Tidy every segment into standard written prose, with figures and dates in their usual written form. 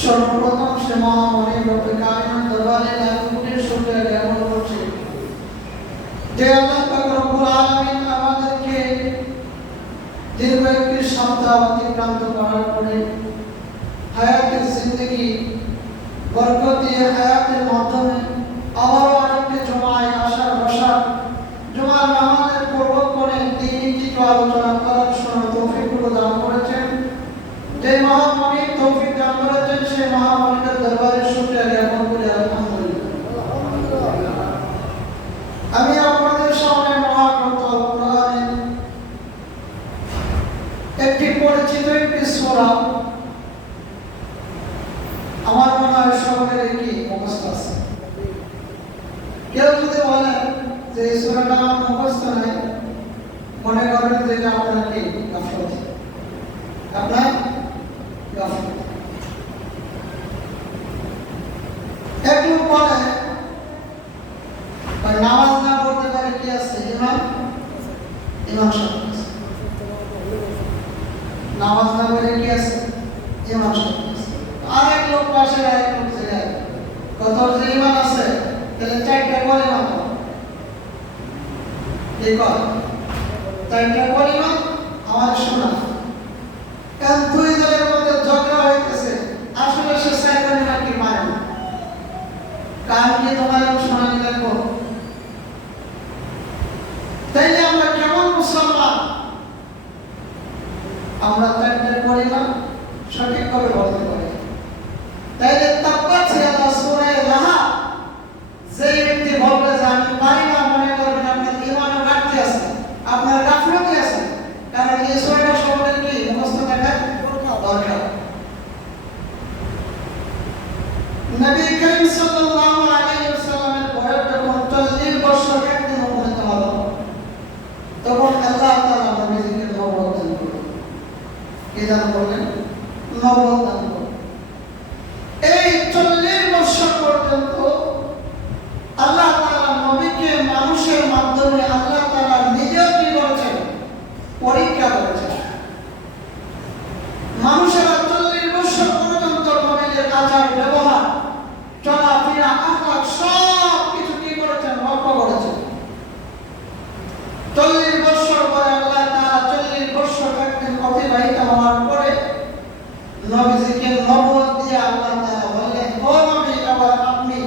সর্বপ্রথম সে মহামণি রূপে কায়নাত দরবারে লাখুনের সঙ্গে জ্ঞাপন করছে যে আল্লাহ পাক রব্বুল আলামিন আমাদেরকে দীর্ঘ একটি সপ্তাহ অতিক্রান্ত করার পরে হায়াতের জিন্দগি বরকত দিয়ে হায়াতের মাধ্যমে আবারও আরেকটি জমায় আসার বসার জমার নামাজের পূর্বক্ষণে তিনি কিছু আলোচনা করার সময় তৌফিকগুলো দান করেছেন। যে মহামণির তৌফিক দান করেছেন সেই মহামণির দরবারে শুকরিয়া জ্ঞাপন করি আলহামদুলিল্লাহ। কেউ যদি বলেন যে এই সূরাটা আমার মুখস্থ নাই, মনে করবেন যে এটা আপনার কি গাফলত, আপনার গাফলত। এক লোক বলে নামাজ না পড়তে পারে কি আছে, ইমাম সাহেব আছে। নামাজ না পড়ে কি আছে, ইমাম সাহেব আছে। আরেক লোক পাশে আরেক লোক জায়গায় কত যে ইমাম আছে, তাহলে চারটা কলিমা এই কর, চারটা কলিমা আমার শোনা। কারণ দুই দলের মধ্যে ঝগড়া হইতেছে, আসলে সে চার কলিমা কি মানে না, কারণ কি তোমার শোনানি লাগবো। তাইলে আমরা কেমন মুসলমান? আমরা চারটা কলিমা সঠিকভাবে বলতে পারি। তাইলে তাকওয়া ছিল সূরা লাহা, যে ব্যক্তি বলবে যে আমি পারি না, মনে করবেন আপনার ঈমানে ঘাটতি আছে, আপনার গাফলতি আছে। কারণ এই সূরাটা সকলের কি মুখস্থ থাকা দরকার। নবী করিম সাল্লাল্লাহু আলাইহি ওয়াসাল্লামের বয়স যখন 40 বছর একদিন উপনীত হলো, তখন আল্লাহ তাআলা নবীজিকে নবুয়ত দান করলেন। কি দান করলেন? নবুয়ত দান করলেন। এই 40 বছর পর্যন্ত আল্লাহ তাআলা নবীকে মানুষের মাধ্যমে আল্লাহ তাআলা নিজেও কি করেছেন? পরীক্ষা করেছেন। মানুষেরা 40 বছর পর্যন্ত নবীর আচার ব্যবহার, চলাফেরা, আখলাক সব কিছু কি করেছেন? লক্ষ্য করেছেন। 40 বছর পরে আল্লাহ তাআলা 40 বছর একদিন অতিবাহিত হওয়ার পরে নবীজিকে নবুয়ত দিয়ে আল্লাহ তাআলা বললেন, ও নবী, এবার আপনি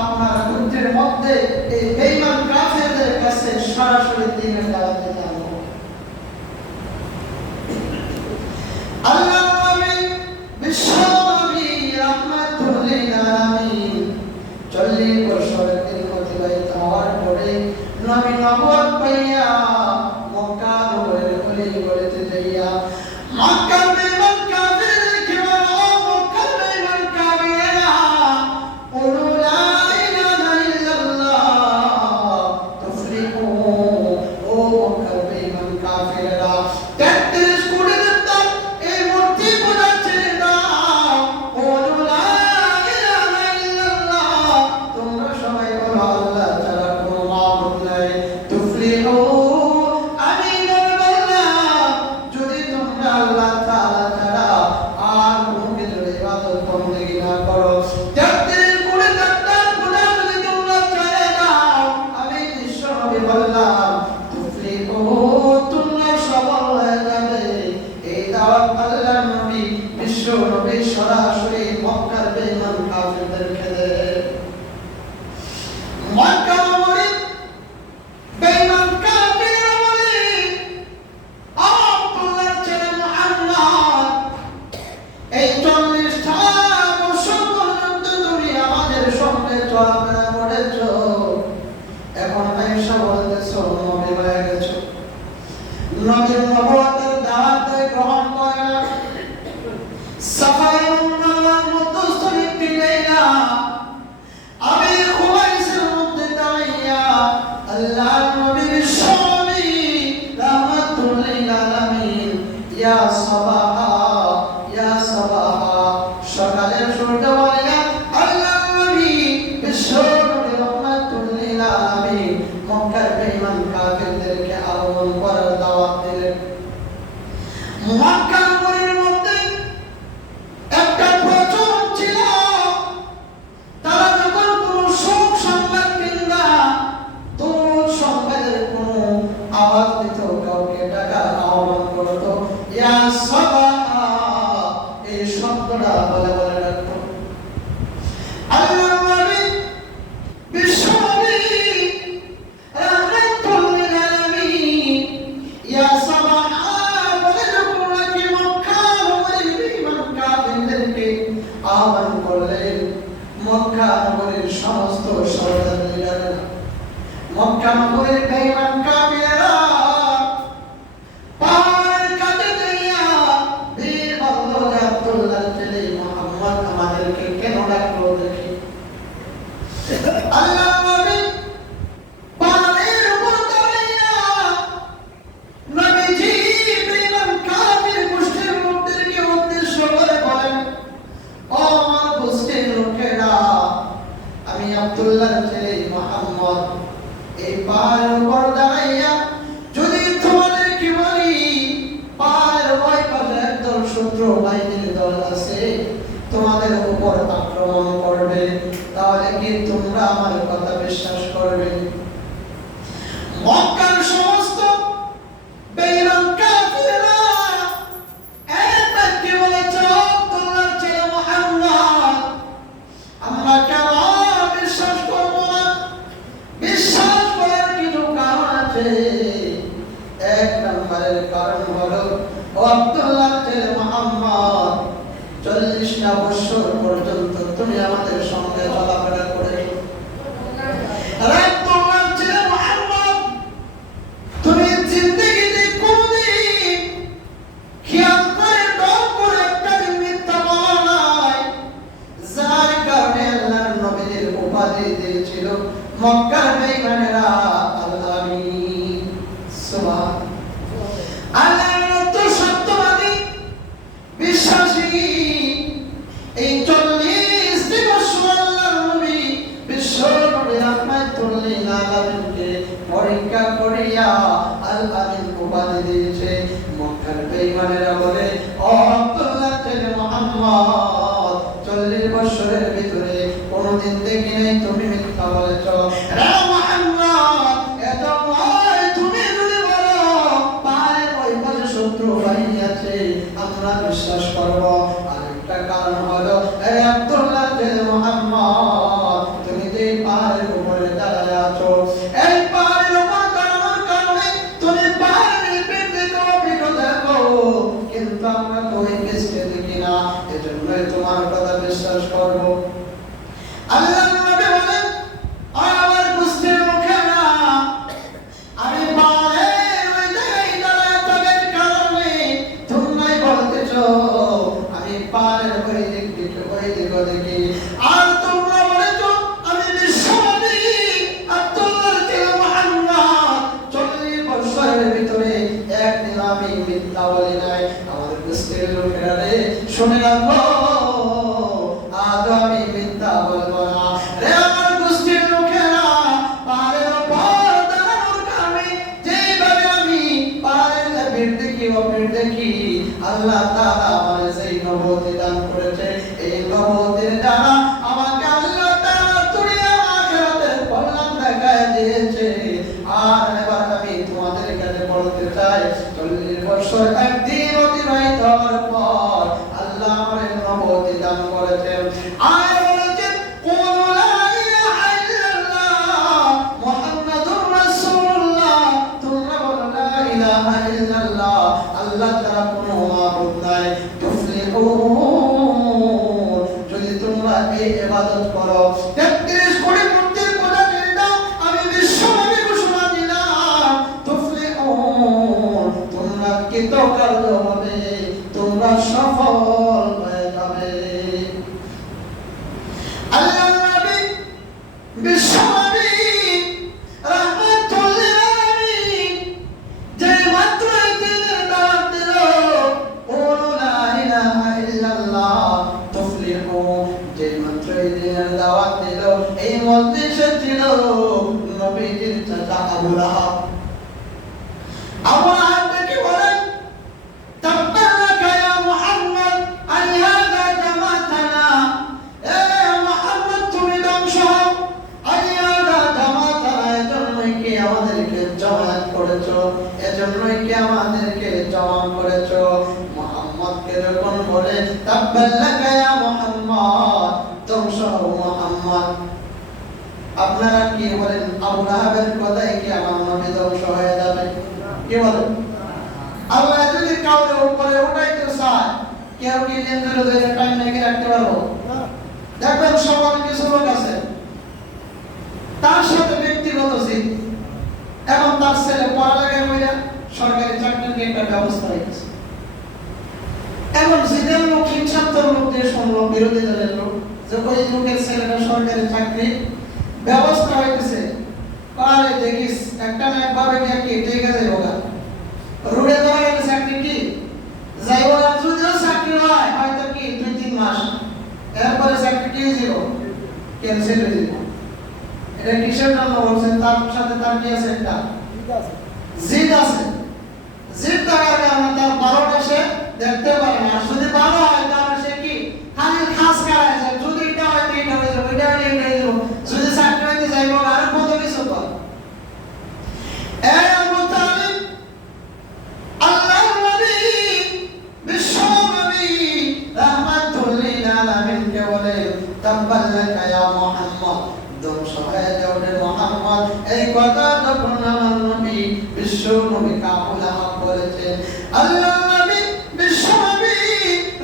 আপনার গোত্রের মধ্যে এই বেঈমান কাফেরদের কাছে সরাসরি দ্বীনের দাওয়াত দিতে হবে। আল্লাহ নবী বিশ্ব নবী রাহমাতুল লিল আলামিন 40 বছরের দিন অতিবাহিত হওয়ার পরে নবী নবুয়ত পাইয়া মক্কা নগরের গলি-গলিতে যাইয়া মক্কার বেঈমান কাফেরদেরকে বলল, ও মক্কার বেঈমান কাফেরেরা, কুলু লা ইলাহা ইল্লাল্লাহ তুফলিহু। ও মক্কার বেঈমান কাফেরেরা, 33 কোটি দেবতার এই মূর্তি পূজা ছেড়ে দাও, কুলু লা ইলাহা ইল্লাল্লাহ, তোমরা সবাই বলো আল্লাহ ছাড়া কোনো মাবুদ নাই, তুফলিহু। আমি নবী বললাম, যদি তোমরা আল্লাহ তাআলা ছাড়া আর কোনো কিছুর ইবাদত বন্দেগী না করো, 33 কোটি দেবতার পূজা যদি তোমরা ছেড়ে দাও, আমি বিশ্ব নবী বললাম তুফলিহু, তোমরা সফল হয়ে যাবে। এই দাওয়াত আল্লাহর নবী বিশ্ব নবী সরাসরি মক্কার বেঈমান কাফেরদেরকে দেন। মক্কা নগরী বেঈমান কাফেররা বলে, আব্দুল্লাহর ছেলে মুহাম্মদ, এই 40টা বছর পর্যন্ত তুমি আমাদের সঙ্গে চলাফেরা করেছো, এখন আয়েশা বলতেছো নবী হয়ে গেছো, নবীর নবুয়তের দাওয়াত গ্রহণ করে না। সাফায়ে মারওয়ার মধ্যস্থলে লাইলা আমি খুবাইসের মধ্যে দাঁড়াইয়া আল্লাহর নবী বিশ্ব নবী রাহমাতুল লিল আলামিন ইয়া সাবাহা, ইয়া সাবাহা, সকালের সূর্য বলিয়া আল্লাহর নবী বিশ্ব নবী রাহমাতুল লিল আলামিন মক্কার বেঈমান কাফেরদেরকে আগমন করার দাওয়াত দিলেন। মক্কা নগরীর মধ্যে একটা প্রচলন ছিল, তারা যখন কোনো শোক সংবাদ কিংবা দুঃখ সংবাদের কোনো আওয়াজ দিত, কাউকে ডাকার আহ্বান করত, ইয়া সাবাহা, এই শব্দটা বলে বলে ডাকত। আল্লাহর নবী বিশ্ব নবী রাহমাতুল লিল আলামিন ইয়া সাবাহা বলে যখন নাকি মক্কা নগরীর বেঈমান কাফেরদেরকে আহ্বান করলেন, মক্কা নগরীর সমস্ত সর্দাররা, মক্কা নগরীর বেঈমান কাফেররা পাহাড়ের কাছে যাইয়া বীর বলল, আব্দুল্লাহর ছেলে মুহাম্মদ আমাদেরকে কেন ডাকলো দেখি। আল্লাহর নবী দিলে মুহাম্মদ এই পাহাড়ের উপর দাঁড়াইয়া যদি তোমাদের কি বলি পাহাড়ের ওই পাশে একদল শত্রু বাহিনীর দল আছে তোমাদের উপর আক্রমণ করবে, তাহলে কি তোমরা আমার কথা বিশ্বাস করবে? মক্কার সমস্ত বেঈমান কাফিররা একবারই বলেছে, আব্দুল্লাহর ছেলে মুহাম্মদ আমরা কেন বিশ্বাস করব না? বিশ্বাস করার কিছু কারণ আছে। এক নম্বরের কারণ হলো আব্দুল্লাহর ছেলে মুহাম্মদ 40টা বছর পর্যন্ত তুমি আমাদের সঙ্গে চলাফেরা করেছো। আব্দুল্লাহর ছেলে মুহাম্মদ তুমি জিন্দেগিতে কোনদিন খেয়াল করে ডর করে একটা দিন মিথ্যা বলো নাই, যার কারণে আল্লাহর নবীর উপাধি দিয়েছিল মক্কার বেঈমানেরা আল-আমিন। সুবহানাল্লাহ। আল্লাহর তো সত্যবাদী বিশ্বাসী এই 40 বছর আল্লাহর নবী বিশ্ব নবী রাহমাতুল্লিল আলামিনকে পরীক্ষা করিয়া আল-আমিন উপাধি দিয়েছে। মক্কার বেঈমানেরা বলে, ও আব্দুল্লাহ ছেলে মুহাম্মদ 40 বছরের ভিতরে কোনদিন দেখি নাই তুমি মিথ্যা বলেছো। রে মুহাম্মদ এত নয়, তুমি যদি বলো পাহাড়ের ওই পাশে শত্রু বাহিনী আছে আমরা বিশ্বাস করব। আরেকটা কারণ হলো রে আব্দুল্লাহ ছেলে মুহাম্মদ তুমি যে পাহাড়ের উপরে দাঁড়ায় আছো, এই পাহাড়ের উপর দাঁড়ানোর কারণে তুমি পাহাড়ের পেট দেখো পিঠ দেখো, কিন্তু আমরা তো ওই পেছনে দেখি না, এজন্যই তোমার কথা বিশ্বাস করব। আল্লাহর নবী বলেন, আমার গোষ্ঠীর লোকেরা আমি পাহাড়ের ওই জায়গায় দাঁড়ায় থাকার কারণে তোমরাই বলতেছো আমি পাহাড়ের ওই দিক থেকে ওই দিক দেখি, আর তোমরা বলেছো আমি বিশ্বনবী আব্দুল্লাহর ছেলে মুহাম্মদ 40 বছরের ভিতরে একদিন আমি মিথ্যা বলি নাই। আমার গোষ্ঠীর লোকেরা রে শুনে রাখো, আজ আমি মিথ্যা বলবো না। রে আমার গোষ্ঠীর লোকেরা পাহাড়ের উপর দাঁড়ানোর কারণে যেভাবে আমি পাহাড়ের ভিড় দেখি অভিড় দেখি, আল্লাহ তাআলা আমার সেই নবুয়ত দান করেছে। এই নবুয়তের দ্বারা আমাকে আল্লাহ তাআলা দুনিয়া আখিরাতের কল্যাণ দেখায় দিয়েছে। আর এবার আমি তোমাদের কাছে বলতে চাই, 40 বছর একদিন অতিবাহিত হওয়ার পর আল্লাহ আমার নবুয়ত দান করেছেন। আর বলেছেন কুলু লা ইলাহা ইল্লাল্লাহ মুহাম্মাদুর রাসূলুল্লাহ, তোমরা বলো লা ইলাহা ইল্লাল্লাহ, আল্লাহ ছাড়া কোনো মাবুদ নাই, তুফলিহুন। যদি তোমরা এই ইবাদত করো 33 কোটি মূর্তির পূজা ছেড়ে দাও, আমি বিশ্বনবী ঘোষণা দিলাম তুফলিহুন, তোমরা কৃতকার্য হবে, তোমরা সফল হয়ে যাবে। আল্লাহর নবী বিশ্বনবী রাহমাতুল্লিল আলামিন যে মাত্র দিনের দাওয়াত দিল, কুলু লা ইলাহা ইল্লাল্লাহ তুফলিহুন, যে মাত্র দিনের দাওয়াত দিল, এই মজলিসে ছিল নবীজির চাচা আবু লাহাব। আবু লাহাব কি বলেন, তাব্বাত লাকা ইয়া মুহাম্মদ আলিহাযা জামাতানা, এ মুহাম্মদ তুমি ধ্বংস হও, আলিহাযা জামাতানা, এজন্যই কি আমাদেরকে জামাত করেছো, এজন্যই কি আমাদেরকে জমা করেছো। মুহাম্মদকে যখন বলে তাব্বাত লাকা ইয়া মুহাম্মদ, ধ্বংস হও মুহাম্মদ, আপনারা কি বলেন আবু লাহাবের কথাই কি আমার নবী ধ্বংস হয়ে যাবে? কি বলেন? আল্লাহ যদি কাউকে উপরে উঠাইতে চায়, কেউ কি নিজের ধরে টাইম নাকি রাখতে পারবো? দেখবেন সবার কিছু লোক আছে তার সাথে ব্যক্তিগত জিদ, এবং তার ছেলে পড়ালেখা করে সরকারি চাকরির একটা ব্যবস্থা হয়েছে। এমন জিদের লোক হিংসাত্মক লোক দিয়ে শুনলো বিরোধী দলের লোক যে ওই লোকের ছেলেটা সরকারি চাকরি ব্যবস্থা হইতেছে, আরে দেখিস একটা না একভাবে কি ঠিক আছে হোগা রুড়ে দেওয়া গেলে চাকরি কি যাইব, আর যদিও চাকরি হয় হয়তো কি 2-3 মাস, এরপরে চাকরি কি হয়ে যাব, ক্যান্সেল হয়ে যাব। এটা কিসের জন্য বলছেন? তার সাথে তার কি আছে? একটা জিদ আছে। জিদ থাকার কারণে তার বারোটা সে দেখতে পারে না। আর যদি ভালো হয় তাহলে সে কি খালি খাস খায় যায়, যদি এটা হয় তো এটা হয়ে যাবে, এটা হলে এটা হয়ে যাবে, যদি চাকরি হইতে যাইব আর কত কিছু কর। এই আবু তালিব আল্লাহর নবী বিশ্ব নবী রাহমাতুল লিল আলামিন কে বলে তাব্বালাকা ইয়া মুহাম্মদ, ধ্বংস হয়ে যাও রে মুহাম্মদ। এই কথা যখন আমার নবী বিশ্ব নবী কাবুল আহমদ বলেছেন, আল্লাহর নবী বিশ্ব নবী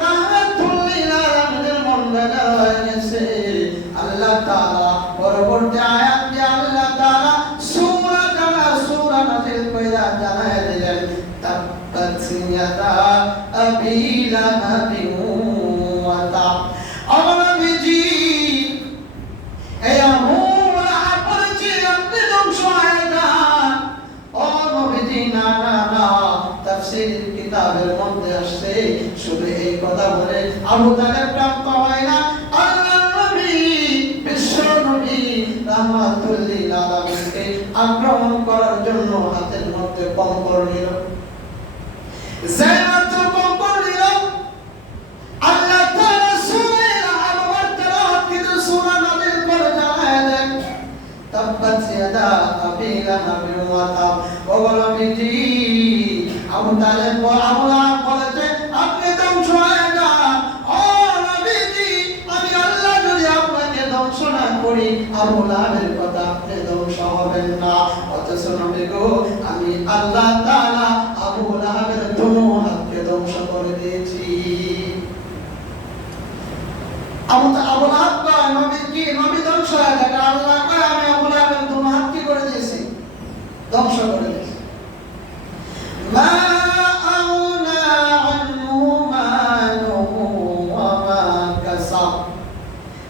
রাহমাতুল লিল আলামিনের মন বেজার হয়ে গেছে। আল্লাহ তাআলা পরবর্তী আয়াত দিয়ে আল্লাহ তাআলা সূরা নাযিল কইরা জানায় দিলেন, তাব্বাত ইয়াদা আবি লাহাবিন ওয়া তাব। আমার নবীজি এই আবু লাহাব বলেছে আপনি ধ্বংস হয়ে যান। ও নবীজি না না না, তাফসীর কিতাবের মধ্যে আসছে শুধু এই কথা বলে আবু তালেব প্রাপ্ত হয় না, আল্লাহর নবী বিশ্ব নবী রাহমাতুল লিল আলামিনকে আক্রমণ করার জন্য হাতের মধ্যে কম্বল নিল। মাত্র কম্বল নিল, আল্লাহ তাআলা সূরা আল-আহজাব তেলাওয়াত করে সূরা নাযিল করে জানায় দেন, তাব্বাত ইয়াদা আবি লাহাবিন ওয়া তাব। ও নবীজি আবু তালেব আবু লাহাব বলেছে আপনি ধ্বংস হয়ে যান। ও নবীজি আমি আল্লাহ যদি আপনাকে ধ্বংস না করি, আবু লাহাবের কথা আপনি ধ্বংস হবেন না। অথচ নবী গো আমি আল্লাহ তাআলা আবু লাহাবের দুনো হাতকে ধ্বংস করে দিয়েছি। আবু লাহাব কয় নবী কি নবী ধ্বংস হয়ে গেল, আল্লাহ কয় আমি আবু লাহাবের দুনো হাত কি করে দিয়েছি? ধ্বংস করে দিয়েছি। মা আউনা আনহু মালুহু ওয়া মা কাসাব।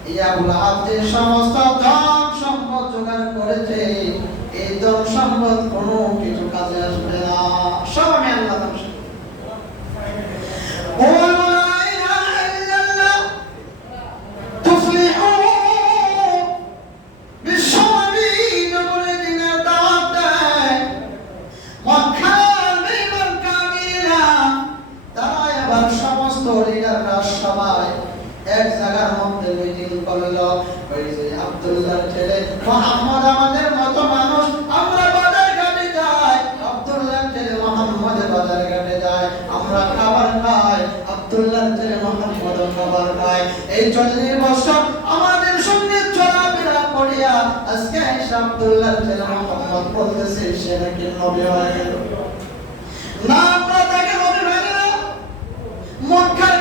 এই আবু লাহাব যে সমস্ত ধন সম্পদ জোগাড় করেছে, এই ধন সম্পদ কোনো কিছু কাজে আসবে না, সব আমি আল্লাহ ধ্বংস করে দেব। এক জায়গার মধ্যে মিটিং করলো, ওই যে আব্দুল্লাহর ছেলে মুহাম্মদ আমাদের মতো মানুষ, আমরা বাজার ঘাটে যাই, আব্দুল্লাহর ছেলে মুহাম্মদ বাজার ঘাটে যায়, আমরা খাবার খাই, আব্দুল্লাহর ছেলে মুহাম্মদ খাবার খায়। এই 40 বছর আমাদের সঙ্গে চলাফেরা করিয়া আজকে আব্দুল্লাহর ছেলে মুহাম্মদ বলতেছে সে নাকি নবী হয়ে গেল। না আমরা তাকে নবী হয়ে গেল, মক্কার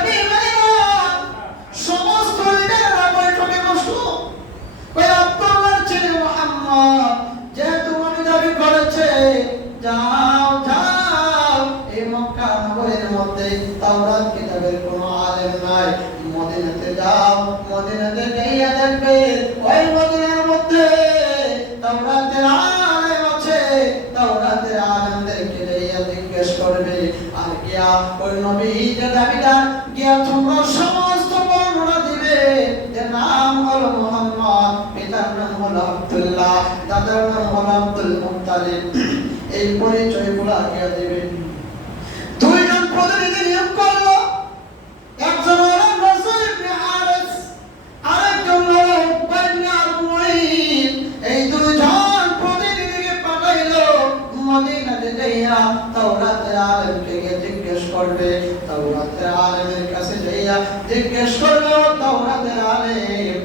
সমস্ত লিডাররা বৈঠকে বসলো, ওই আব্দুল্লাহর ছেলে মুহাম্মদ যেহেতু নবী দাবি করেছে, যাও যাও এই মক্কা নগরীর মধ্যে তাওরাত কিতাবের কোনো আলেম নাই, মদিনাতে যাও, মদিনাতে গিয়ে দেখবে ওই মদিনার মধ্যে তাওরাতের আলেম আছে, তাওরাতের আলেমদেরকে গিয়ে জিজ্ঞেস করবে। আর গিয়া ওই নবী যে দাবিদার গিয়া তোমরা সমস্ত বর্ণনা দিবে যে নাম হলো মুহাম্মদ, পিতার নাম হলো আব্দুল্লাহ, দাদার নাম হলো আব্দুল মুত্তালিব, এই পরিচয়গুলো গিয়া দিবে। দুইজন প্রতিনিধি নিয়োগ করলো, একজন হলো রাসূল ইবনে হারিস, আরেকজন হলো উকবা ইবনে আবু মুঈত। এই দুইজন প্রতিনিধিকে পাঠাইলো মদিনাতে যাইয়া তাওরাতের আলেমকে গিয়ে জিজ্ঞেস করবে, তাওরাতের আলেমের কাছে যাইয়া জিজ্ঞেস করবে ও তাওরাতের আলেম,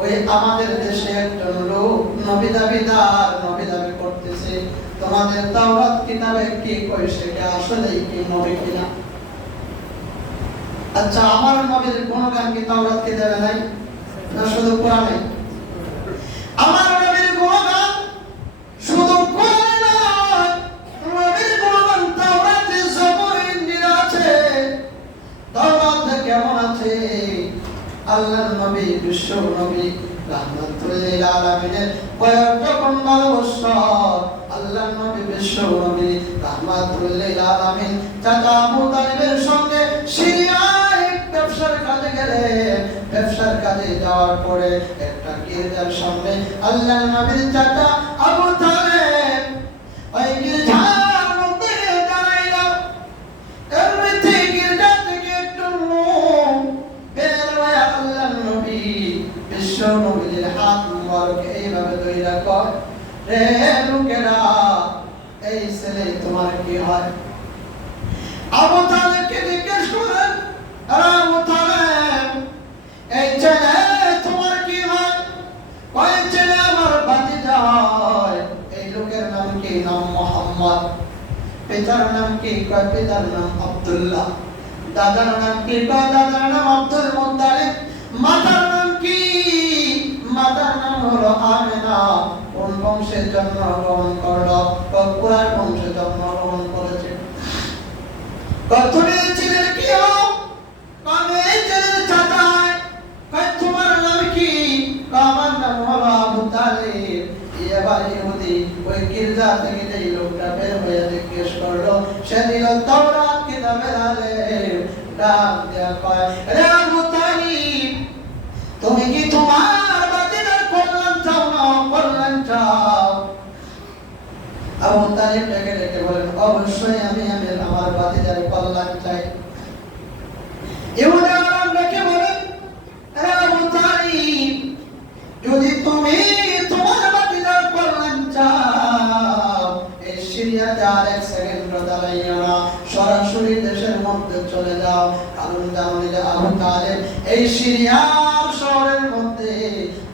ওই আমাদের দেশে একজন লোক নবী দাবিদার, নবী দাবি করতেছে, তোমাদের তাওরাত কিতাবে কি কইছে কি আসলেই কি নবী কিনা? আচ্ছা আমার নবীর গুণগান কি তাওরাত কিতাবে নাই না শুধু কোরআনে? আমার নবীর গুণগান শুধু কোরআনে নয়, নবীর গুণগান তাওরাতে জবুর ইনজিলে আছে। তাওরাতে কেমন আছে? আল্লাহর নবী বিশ্ব নবী রাহমাতুল লিল আলামিনের বয়স যখন 12 বছর, আল্লাহর নবী বিশ্ব নবী রাহমাতুল লিল আলামিন চাচা আবু তালিবের সঙ্গে সিরিয়ায় ব্যবসার কাজে গেলেন। ব্যবসার কাজে যাওয়ার পরে একটা গির্জার সামনে আল্লাহর নবীর চাচা আবু তালেব ওই গির্জার মধ্যে দাঁড়াইল। এমনিতে গির্জা থেকে একটু লোক বের হয়ে আল্লাহর নবী বিশ্ব নবীর হাত মুবারক এইভাবে ধইরা কয়, রে লোকেরা, এই ছেলে তোমার কি হয়? আবু তালেবকে জিজ্ঞেস করেন, আবু তালেব, এই ছেলে তোমার কি হয়? ওই ছেলে আমার ভাতিজা হয়। এই লোকের নাম কি? নাম মোহাম্মদ। পিতার নাম কি? কয় পিতার নাম আব্দুল্লাহ। দাদার নাম কি? কয় দাদার নাম আব্দুল মুত্তালিব। মাতার নাম কি? মাতার নাম হলো আমিনা। কোন বংশে জন্মগ্রহণ করলো? কুরাইশ বংশে জন্মগ্রহণ করেছে। কতদিন ছেলের কি হলো? কবে ছেলের চাচা হয়। কয় তোমার নাম কি? আমার নাম হলো আবু তালেব। এবার ইহুদি ওই গির্জা থেকে যে লোকটা বের হয়ে জিজ্ঞেস করলো, সে দিল তাওরাত কিতাবের আলেম। ডাক দেয়া কয়, রে আবু তালেব, তুমি কি তোমার বাতিদার কল্যাণ চাও না কল্যাণ চাও? আবু তালেব ডেকে ডেকে বলেন, অবশ্যই আমি আমার বাতিদার কল্যাণ চাই। ইহুদি আলেম ডেকে বলেন, রে আবু তালেব, যদি তুমি তোমার বাতিদার কল্যাণ চাও, এই সিরিয়াতে আর এক সেকেন্ড দাঁড়াইও না, সরাসরি দেশের মধ্যে চলে যাও। কারণ জানো যে আবু তালেব এই সিরিয়ার শহরের মধ্যে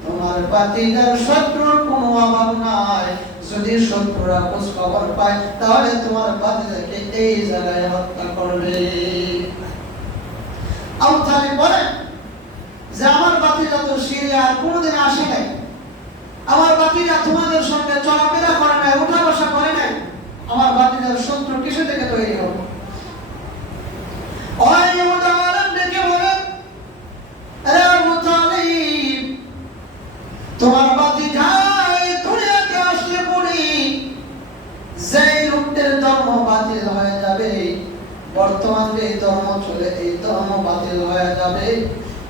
তোমার বাতিদার শত্রুর কোনো অভাব নাই। যদি শত্রুরা খোঁজ খবর পায় তাহলে তোমার বাতিদাকে এই জায়গায় হত্যা করবে। আবু তালেব বলেন যে আমার বাতিদা তো সিরিয়ার কোনোদিন আসে নাই, আমার বাতিদা তোমাদের সঙ্গে চলাফেরা করে নাই, উঠা বসা করে নাই, আমার বাতিদার শত্রু কিসে থেকে তৈরি হবে? ওই ইহুদি আলেম ডেকে বলেন, আরে আবু তালেব, তোমার বাতিদা এই দুনিয়াতে আসলে পড়ি যেই লোকদের ধর্ম বাতিল হয়ে যাবে, বর্তমান যে ধর্ম চলে এই ধর্ম বাতিল হয়ে যাবে।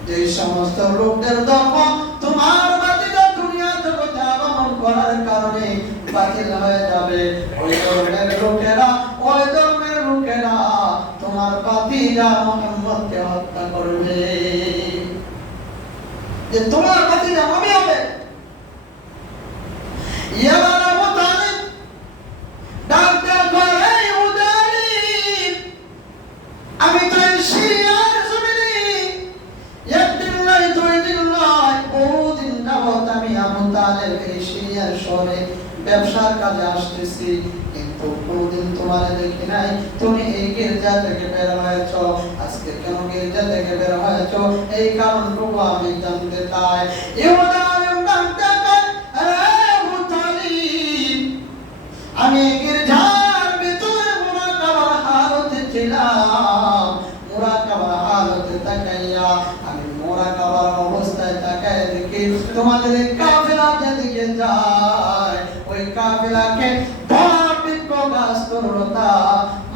যে সমস্ত লোকদের ধর্ম তোমার বাতিদা দুনিয়া জগতে আগমন করার কারণে বাতিল হয়ে যাবে, ওই ধর্মের লোকেরা তোমার বাতিদা মুহাম্মদকে হত্যা করবে। যে তোমার বাতিদা নবী হবে। এবার আবু তালেব ডাক দেয়া কয়, এই ইহুদি আলেম, আমি তো এই সিরিয়ার জমিনে একদিন নয় দুই দিন নয় বহুদিন যাবত আমি আবু তালেব এই সিরিয়ার শহরে ব্যবসার কাজে আসতেছি, কিন্তু কোনদিন তোমারে দেখি নাই। তুমি এই গির্জা থেকে বের হয়েছ, আজকে কেন গির্জা থেকে বের হয়েছ এই কারণটুকু আমি জানতে চাই। ইহুদি আলেম ডাক দেয়া কয়, আরে আবু তালেব, আমি গির্জার ভিতরে মুরাকাবার হালতে ছিলাম। মুরাকাবার হালতে তাকাইয়া আমি মুরাকাবার অবস্থায় তাকায় দেখি তোমাদের কাফেলা যেদিকে যায়, ওই কাফেলাকে বিক্ষোভগ্রস্ততা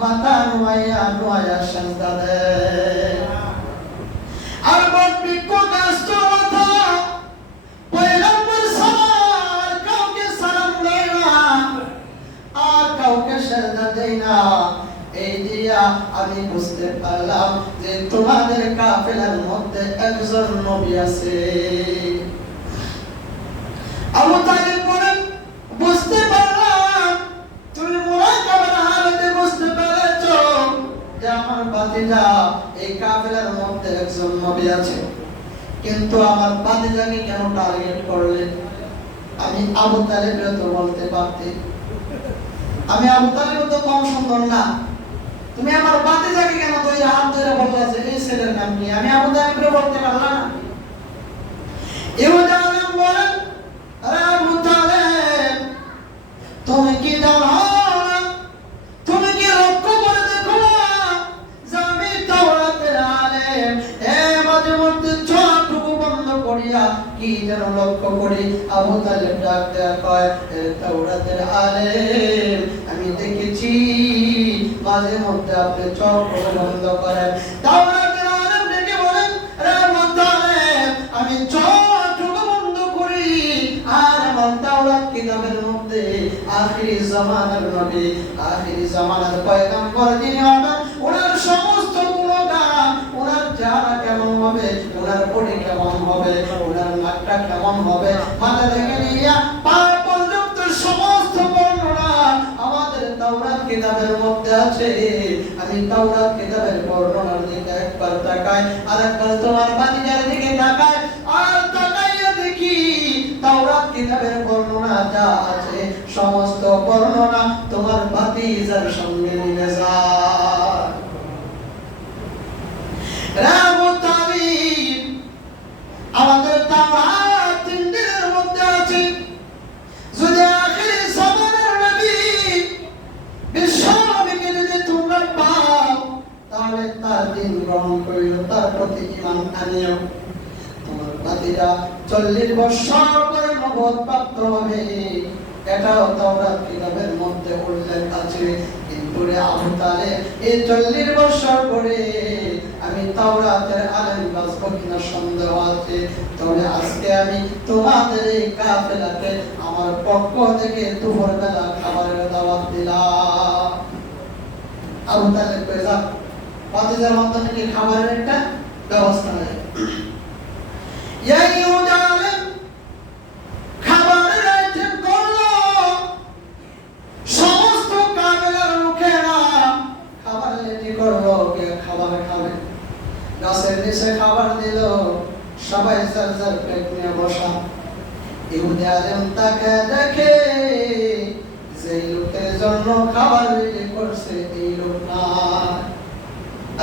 মাথা নুয়াইয়া সাজদা দেয়। আর বিক্ষোভগ্রস্ততা পয়গম্বর সালাম কাউকে সালাম দেয় না, আর কাউকে সাজদা দেয় না। এই দিয়া আমি বুঝতে পারলাম যে তোমাদের কাফেলার মধ্যে একজন নবী আছে। আবু তালেব বলেন, বুঝতে পারলাম, তুমি মুরাকাবার হালতে বুঝতে পেরেছো যে আমার বাতিজা এই কাফেলার মধ্যে একজন নবী আছে, কিন্তু আমার বাতিজাকে কেন টার্গেট করলে? আমি আবু তালেবের তো বলতে পারতে, আমি আবু তালেব তো কম সুন্দর না, তুমি আমার বাতিজাকে কেন ধরে হাত ধরে বললা যে এই ছেলের নাম কি? আমি আবু তালেবের বলতে পারলাম না। ইহুদি আলেম বলেন, আরে আবু তালেব, তুমি কি জানো না, তুমি কি লক্ষ্য করে দেখো না যে আমি তাওরাতের আলেম? মাঝে মধ্যে চোখটুকু বন্ধ করিয়া কি যেন লক্ষ্য করি। আবু তালেব ডাক দেয়া কয়, তাওরাতের আলেম, আমি দেখেছি মাঝে মধ্যে আপনি চোখ বন্ধ করেন। তাওরাতের আলেম ডেকে বলেন, আরে আবু তালেব, কিতাবের মধ্যে আখিরি জামানার নবী, আখিরি জামানার পয়গম্বর যিনি হবেন, ওনার সমস্ত গুণগান, ওনার চেহারা কেমন হবে, ওনার বডি কেমন হবে, ওনার নাকটা কেমন হবে, মাথা থেকে নিয়ে পা পর্যন্ত সমস্ত বর্ণনা আমাদের তাওরাত কিতাবের মধ্যে আছে। আমি তাওরাত কিতাবের বর্ণনার দিকে একবার তাকাই, আর একবার তোমার ভাতিজার দিকে তাকাই, আর তাকাইয়া দেখি তাওরাত কিতাবের বর্ণনা যা আছে সমস্ত বর্ণনা তোমার ভাতিজার সঙ্গে মিলে যায়। আমাদের তাওরাত তিন দিনের মধ্যে আছে। যদি আখিরি জামানার নবী বিশ্ব নবীকে যদি তোমরা পাও, তাহলে তার দিন গ্রহণ করিও, তার প্রতি ঈমান আনিও। তোমার ভাতিজা 40 বছর পরে নবুয়ত প্রাপ্ত হবে, এটাও তাওরাত কিতাবের মধ্যে উল্লেখ আছে। কিন্তু রে আবু তালেব, এই 40 বছর পরে আমি তাওরাতের আলেম বাঁচব কিনা সন্দেহ আছে। তবে আজকে আমি তোমাদের এই কাফেলাকে আমার পক্ষ থেকে দুপুর বেলা খাবারের দাওয়াত দিলাম। আবু তালেব কই যাক, ভাতিজার মাধ্যমে কি খাবারের একটা ব্যবস্থা নেই। এই ইহুদি আলেম খাবারের আয়োজন করলো, সমস্ত কাফেলার লোকেরা খাবার রেডি করলো, কে খাবার খাবে, গাছের নিচে খাবার দিল, সবাই যার যার পেট নিয়ে বসা। ইহুদি আলেম তাকে দেখে যে লোকের জন্য খাবার রেডি করছে এই লোক না।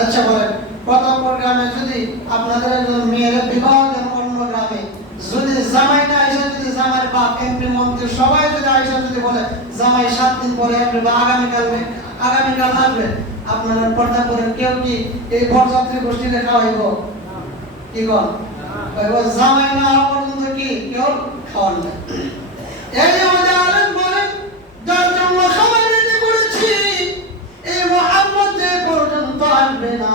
আচ্ছা বলেন, প্রতাপপুর গ্রামে যদি আপনাদের একজন মেয়ের বিবাহ দেন অন্য গ্রামে, যদি জামাই না এসে, যদি জামাইয়ের বাপ এমপি মন্ত্রী সবাই যদি আইসা যদি বলে জামাই 7 দিন পরে আসবে বা আগামীকাল আসবে, আপনারা প্রতাপপুরের কেউ কি এই বরযাত্রী গোষ্ঠীকে খাওয়াইব? কি বল, জামাই না হওয়া পর্যন্ত কি কেউ খাওয়ান না। এই উদাহরণ বলেন, যার জন্য খাবার রেডি করেছি, এই মুহাম্মদ যে পর্যন্ত আসবে না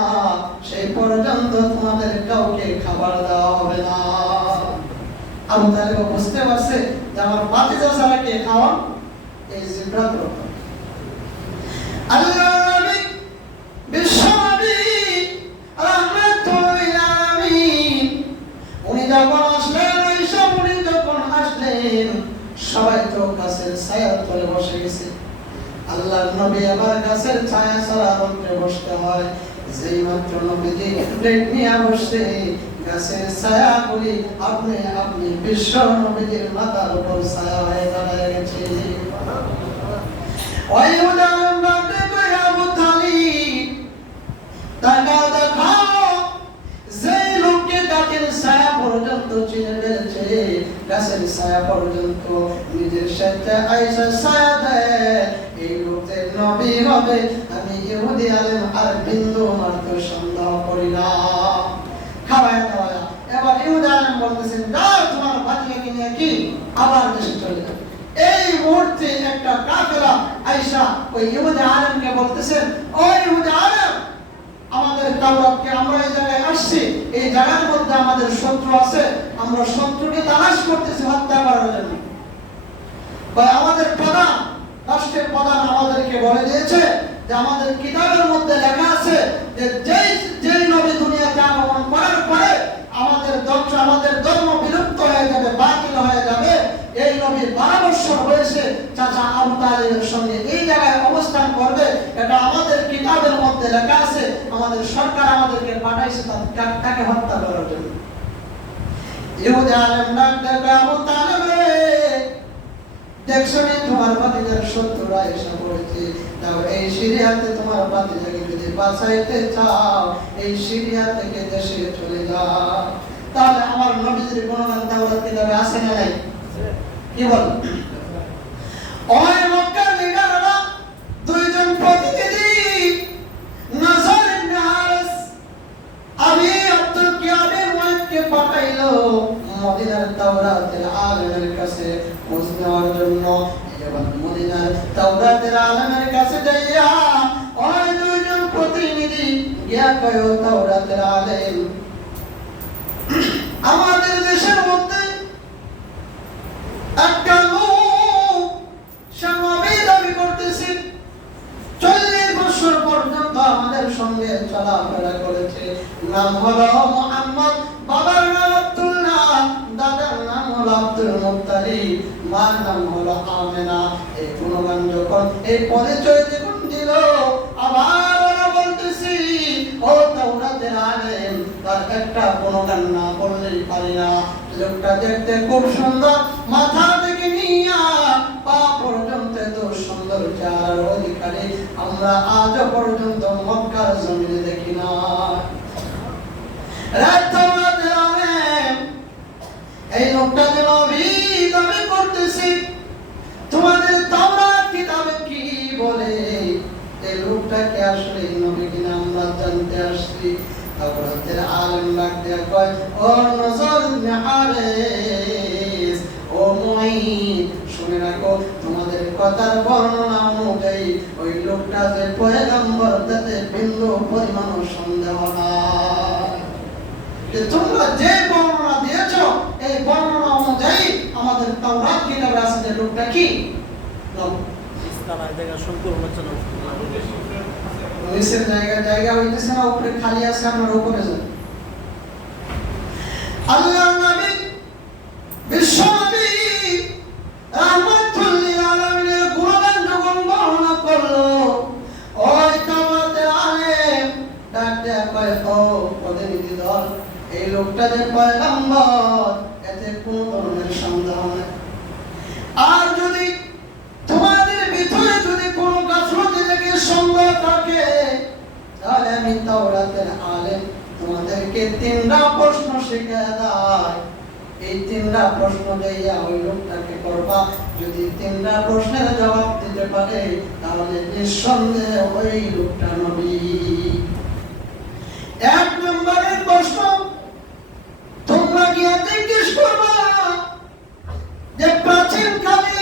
সেই পর্যন্ত তোমাদের কাউকে খাবার দেওয়া হবে না। আবু তালেব বুঝতে পারছে যে আমার ভাতিজা ছাড়া কে খাওয়ান, এই জিব্রা করতে। আল্লাহর নবী বিশ্ব নবী রাহমাতুল লিল আলামিন উনি যখন আসলেন, উনি যখন আসলেন সবাই তো গাছের ছায়ার তলে বসে গেছে। আল্লাহর নবী আবার গাছের ছায়া ছাড়া মন্ত্রে বসতে হয়। যেই মাত্র নবীজি প্লেট নিয়ে বসে, গাছের ছায়াগুলি আপনি আপনি বিশ্ব নবীজির মাথার উপর ছায়া হয়ে দাঁড়িয়ে গেছে। ওই উদাহরণ বাদে কই আবু তালিব, তাকাও দেখাও, যেই লোককে গাছের ছায়া পর্যন্ত চিনে ফেলেছে, গাছের ছায়া পর্যন্ত নিজের সাথে আইসা ছায়া দেয়, এই লোকের নবী হবে আমি ইহুদি আলেম আর বিন্দু মাত্র সন্দেহ করি না। খাওয়াই দেওয়া। এবার ইহুদি আলেম বলতেছেন, যাও তোমার ভাতিজাকে নিয়ে কি আবার দেশে চলে যাবে। এই মুহূর্তে একটা কাফেলা আইসা ওই ইহুদি আলেমকে বলতেছেন, ও ইহুদি আলেম, আমাদের তাওরাতকে আমরা এই জায়গায় আসছি, এই জায়গার মধ্যে আমাদের শত্রু আছে, আমরা শত্রুকে তালাশ করতেছি হত্যা করার জন্য। আমাদের প্রধান, রাষ্ট্রের প্রধান আমাদেরকে বলে দিয়েছে যে আমাদের কিতাবের মধ্যে লেখা আছে যে যেই নবী দুনিয়াতে আগমন করার পরে আমাদের ধর্ম বিলুপ্ত হয়ে যাবে, বাতিল হয়ে যাবে। এই নবী 12 বছর বয়সে চাচা আবু তালেবের সঙ্গে এই জায়গায় অবস্থান করবে, এটা আমাদের কিতাবের মধ্যে লেখা আছে। আমাদের সরকার আমাদেরকে পাঠাইছে তাকে হত্যা করার জন্য। ইহুদি আলেম ডাক দেবে, আবু তালেব রে, দেখছো না তোমার ভাতিজার শত্রুরা এসে পড়েছে, তাও এই সিরিয়াতে তোমার ভাতিজাকে যদি বাঁচাইতে চাও, এই সিরিয়া থেকে দেশে চলে যাও। তাহলে আমার নবীজির গুণগান তাওরাত কিতাবে আছে না নাই? কি বল? ওই মক্কার লিডাররা দুইজন প্রতিনিধি, নাসার ইবনে হারিস আবি আব্দুল কিয়াবের ওয়াইফকে পাঠাইলো মদিনার তাওরাতের আলেমের কাছে খোঁজ নেওয়ার জন্য। এবার মদিনার তাওরাতের আলেমের কাছে যাইয়া ওই দুইজন প্রতিনিধি গিয়া কয়, তাওরাতের আলেম, আমাদের দেশের মধ্যে একটা লোক গুণগান যখন এই পরিচয় যখন দিল, আবার ওরা বলতেছি ও তাওরাতের আলেম, তার একটা গুণগান না বললেই পারি না। লোকটা দেখতে খুব সুন্দর, মাথা থেকে নিয়া পা পর্যন্ত এত সুন্দর চেহারার অধিকারী আমরা আজ পর্যন্ত মক্কার জমিনে দেখি না। এই লোকটা যে নবী দাবি করতেছি, তোমাদের তাওরাত কিতাবে কি বলে? এই লোকটাকে আসলে নবী কিনা আমরা জানতে আসছি। তাওরাতের আলেম ডাক দেয়া কয়, ও নজর ইবনে হারিস, ও মুঈন, শুনে রাখো, তোমাদের কথার বর্ণনা অনুযায়ী ওই লোকটা যে পয়গম্বর তাতে বিন্দু পরিমাণ সন্দেহ নাই। যে তোমরা যে বর্ণনা দিয়েছো এই বর্ণনা অনুযায়ী আমাদের তাওরাত কিতাবে আছে যে লোকটা কি ইসলামের জায়গা সম্পূর্ণ হচ্ছে না, নিচের জায়গা হইতেছে না, উপরে খালি আছে, আপনার উপরে যান। আল্লাহর নবী বিশ্বনবী রাহমাতুল লিল আলামিনের গুণগান যখন বর্ণনা করলো, ওই তাওরাতের আলেম ডাক দেয়া কয়, ও প্রতিনিধি দল, এই লোকটা যে পয়গম্বর এতে কোনো ধরনের সন্দেহ নেই। আর যদি তোমাদের ভিতরে যদি কোনো গাফলতি থেকে সন্দেহ থাকে, তাহলে আমি তাওরাতের আলেম তোমাদেরকে 3টা প্রশ্ন শিখিয়ে দেয়। এই 3টা প্রশ্ন দিয়া ওই লোকটাকে করবা, যদি 3টা প্রশ্নের জবাব দিতে পারে তাহলে নিঃসন্দেহে ওই লোকটা নবী। 1 নম্বরের প্রশ্ন, তোমরা গিয়ে জিজ্ঞেস করবা যে প্রাচীনকালে